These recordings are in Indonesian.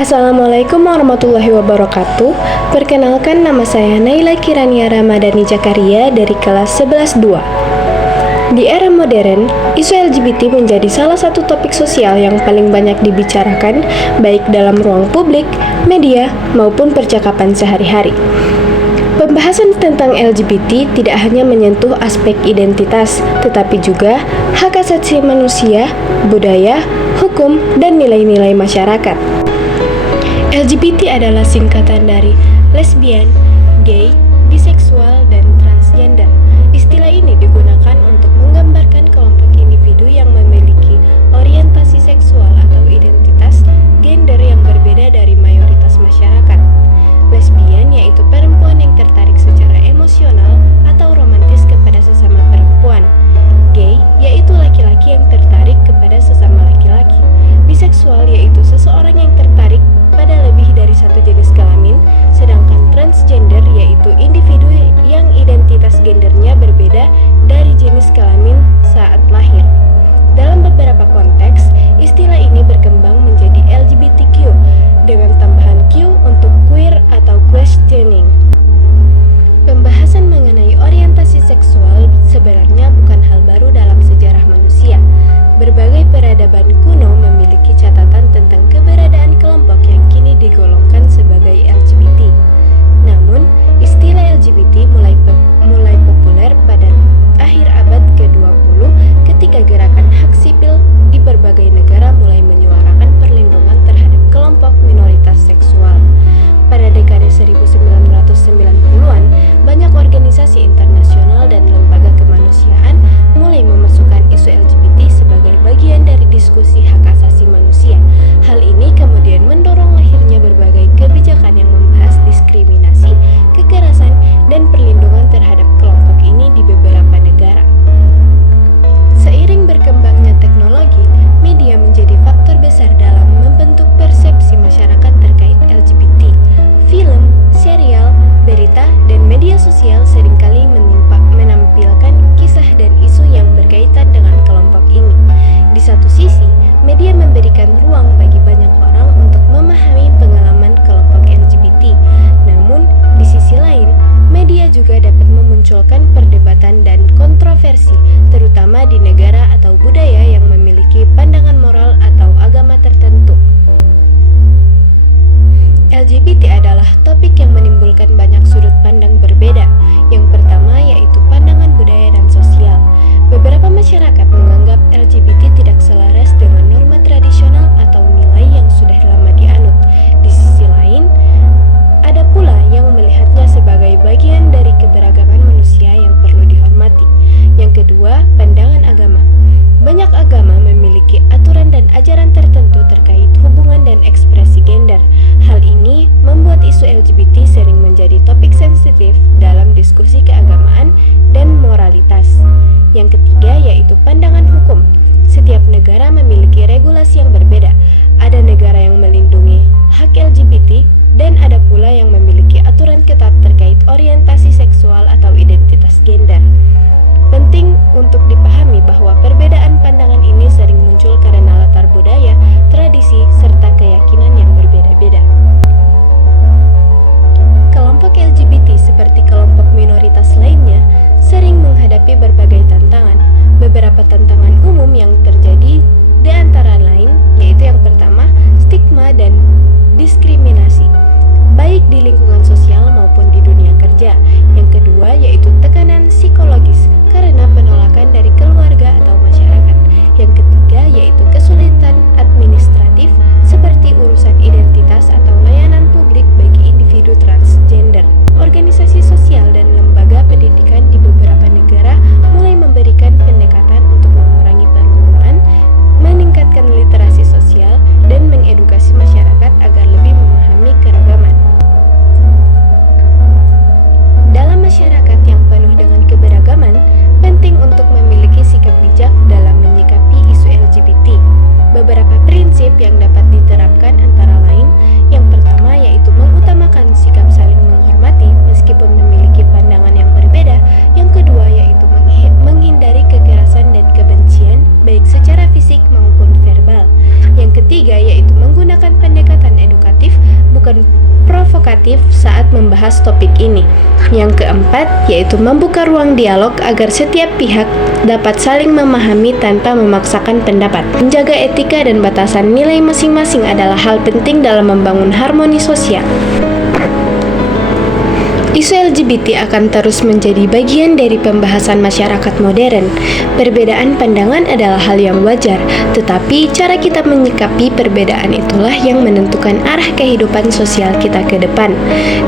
Assalamualaikum warahmatullahi wabarakatuh. Perkenalkan, nama saya Naila Kirania Ramadhani Zakaria dari kelas 11-2. Di era modern, isu LGBT menjadi salah satu topik sosial yang paling banyak dibicarakan, baik dalam ruang publik, media, maupun percakapan sehari-hari. Pembahasan tentang LGBT tidak hanya menyentuh aspek identitas, tetapi juga hak asasi manusia, budaya, hukum, dan nilai-nilai masyarakat. LGBT adalah singkatan dari lesbian, gay, biseksual, dan transgender. Istilah ini digunakan untuk menggambarkan kelompok individu yang memiliki orientasi seksual atau identitas gender yang berbeda dari mayoritas masyarakat. Lesbian yaitu perempuan yang tertarik secara emosional atau romantis kepada sesama perempuan. Gay yaitu laki-laki yang tertarik kepada sesama laki-laki. Biseksual yaitu seseorang yang tertarik pada lebih dari satu jenis kelamin, sedangkan transgender yaitu individu yang identitas gendernya berbeda dari jenis kelamin saat lahir. Dalam beberapa konteks, istilah ini berkembang menjadi LGBTQ dengan tambahan Q untuk queer atau questioning. Pembahasan mengenai orientasi seksual sebenarnya bukan hal baru dalam sejarah manusia. Berbagai peradaban kuno memiliki catatan tentang keberadaan kelompok yang kini digolongkan sebagai LGBT. Namun, istilah LGBT mulai populer pada akhir abad ke-20 ketika gerakan hak sipil di berbagai negara mulai menyuarakan perlindungan terhadap kelompok minoritas seksual. Pada dekade 1990-an, banyak organisasi internasional dan lembaga kemanusiaan mulai memasukkan isu LGBT sebagai bagian dari diskusi hak asasi manusia. Hal ini kemudian mendorong lahirnya berbagai kebijakan yang membahas diskriminasi, kekerasan, dan perlindungan terhadap kelompok ini di beberapa negara. Seiring berkembangnya teknologi, media menjadi faktor besar dalam membentuk persepsi masyarakat terkait LGBT. Film, serial, berita, dan media sosial seringkali menampilkan kisah dan isu yang berkaitan dengan kelompok ini. Di satu sisi, media memberikan ruang bagi banyak orang untuk memahami pengalaman kelompok LGBT. Namun, di sisi lain, media juga dapat memunculkan perdebatan dan kontroversi, terutama di negara atau budaya yang memiliki pandangan moral atau agama tertentu. LGBT adalah topik yang menimbulkan banyak sudut pandang berbeda. Yang pertama yaitu pandangan budaya dan sosial. Beberapa masyarakat menganggap LGBT tidak selaras dengan norma tradisional atau nilai yang sudah lama dianut. Di sisi lain, ada pula yang melihatnya sebagai bagian dari keberagaman manusia yang perlu dihormati. Yang kedua, pandangan agama. Banyak agama memiliki aturan dan ajaran tertentu terkait hubungan dan ekspresi gender. Hal ini membuat isu LGBT sering menjadi topik sensitif dalam diskusi keagamaan dan moralitas. Yang ketiga yaitu pandangan hukum. Setiap negara memiliki regulasi yang berbeda. Ada negara yang melindungi hak LGBT dan ada pula yang memiliki aturan ketat terkait orientasi seksual atau identitas gender. Penting untuk dipahami bahwa perbedaan pandangan ini sering muncul karena latar budaya, tradisi, serta keyakinan yang berbeda-beda. Kelompok LGBT seperti kelompok minoritas lainnya sering menghadapi berbagai tantangan. Beberapa tantangan umum yang terjadi di antara lain yaitu yang pertama, stigma dan diskriminasi, baik di lingkungan sosial maupun di dunia kerja. Yang kedua yaitu tekanan psikologis karena penolakan dari keluarga atau masyarakat. Yang ketiga yaitu kesulitan administratif seperti urusan identitas atau layanan publik bagi individu transgender. Organisasi sosial dan lembaga pendidikan di beberapa negara mulai memberikan pendekatan untuk mengurangi perundungan, meningkatkan literasi sosial, dan mengedukasi masyarakat agar lebih memahami keragaman. Dalam masyarakat yang penuh dengan keberagaman, penting untuk memiliki sikap bijak dalam menyikapi isu LGBT. Beberapa prinsip yang dapat diterapkan antara lain, yang pertama yaitu mengutamakan sikap saling menghormati meskipun memiliki pandangan yang berbeda. Yang kedua yaitu menghindari kekerasan dan kebencian baik secara fisik maupun verbal. Yang ketiga yaitu menggunakan pendekatan edukatif bukan provokatif saat membahas topik ini. Yang keempat, yaitu membuka ruang dialog agar setiap pihak dapat saling memahami tanpa memaksakan pendapat. Menjaga etika dan batasan nilai masing-masing adalah hal penting dalam membangun harmoni sosial. Isu LGBT akan terus menjadi bagian dari pembahasan masyarakat modern. Perbedaan pandangan adalah hal yang wajar, tetapi cara kita menyikapi perbedaan itulah yang menentukan arah kehidupan sosial kita ke depan.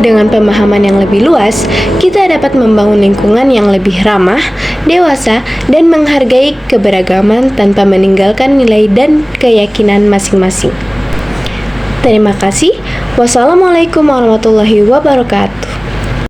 Dengan pemahaman yang lebih luas, kita dapat membangun lingkungan yang lebih ramah, dewasa, dan menghargai keberagaman tanpa meninggalkan nilai dan keyakinan masing-masing. Terima kasih. Wassalamualaikum warahmatullahi wabarakatuh.